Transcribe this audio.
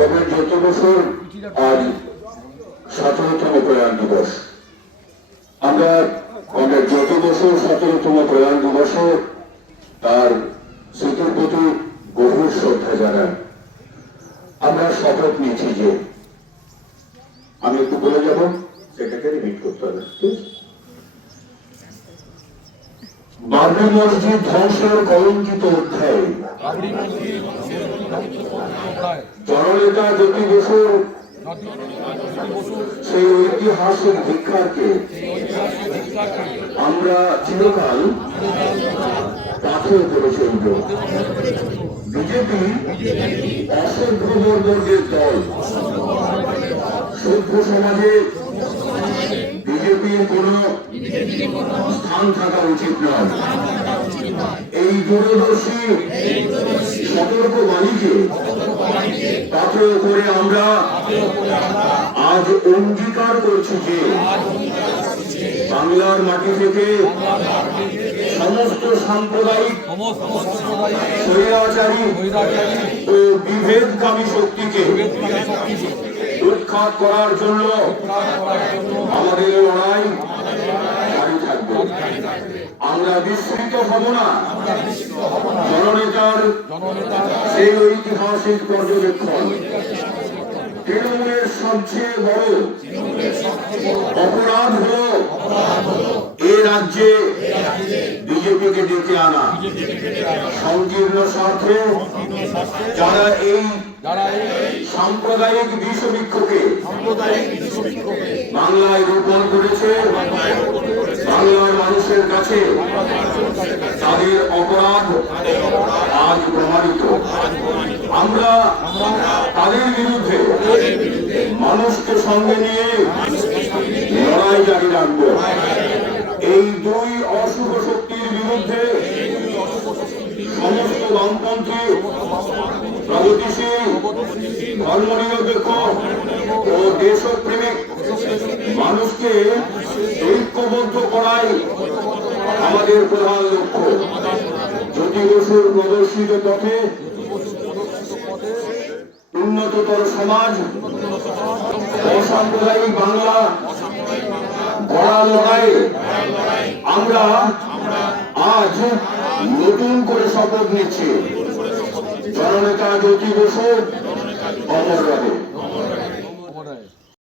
Comrade জ্যোতি বসুর আজ 17তম প্রয়াণ দিবস। আমরা কমরেড জ্যোতি বসুর 17তম প্রয়াণ দিবসে তার স্মৃতির প্রতি গভীর শ্রদ্ধা জানাই। আমরা শপথ নিয়েছি যে আমি একটু বলে যাব, সেটাকে রিপিট করতে হবে। বাবরি মসজিদ ধ্বংসের কলঙ্কিত অধ্যায় জননেতা জ্যোতি বসুর সেই ঐতিহাসিক ধিক্কারকে আমরা চিরকাল পাথর করে চলব। বিজেপি অসভ্য বর্গের দল। সভ্য সমাজে বিজেপির কোন স্থান থাকা উচিত নয়। এই দূরদর্শী সতর্ক বাণীকে পাথর করে আমরা আজ অঙ্গীকার করছি যে বাংলার মাটি থেকে সমস্ত সাম্প্রদায়িক স্বৈরাচারী ও বিভেদকামী শক্তিকে উৎখাত করার জন্য আমাদের লড়াই জারি থাকবে। আমরা বিস্মৃত হব না জননেতার সেই ঐতিহাসিক পর্যবেক্ষণ। তৃণমূলের সবচেয়ে বড় অপরাধ হল এ রাজ্যে বিজেপিকে ডেকে আনা। সংকীর্ণ স্বার্থে যারা এই সাম্প্রদায়িক বিষবৃক্ষকে বাংলায় রোপণ করেছে, বাংলার মানুষের কাছে তাদের অপরাধ আজ প্রমাণিত। আমরা তাদের বিরুদ্ধে মানুষকে সঙ্গে নিয়ে লড়াই জারি রাখবো। এই দুই অশুভ শক্তির বিরুদ্ধে সমস্ত বামপন্থী, প্রগতিশীল, ধর্মনিরপেক্ষ ও দেশপ্রেমিক মানুষকে ঐক্যবদ্ধ করাই আমাদের প্রধান লক্ষ্য। জ্যোতি বসুর প্রদর্শিত পথে উন্নততর সমাজ, অসাম্প্রদায়িক বাংলা গড়ার লড়াইয়ে আমরা আজ নতুন করে শপথ নিচ্ছি। জননেতা জ্যোতি বসু অমর রবে।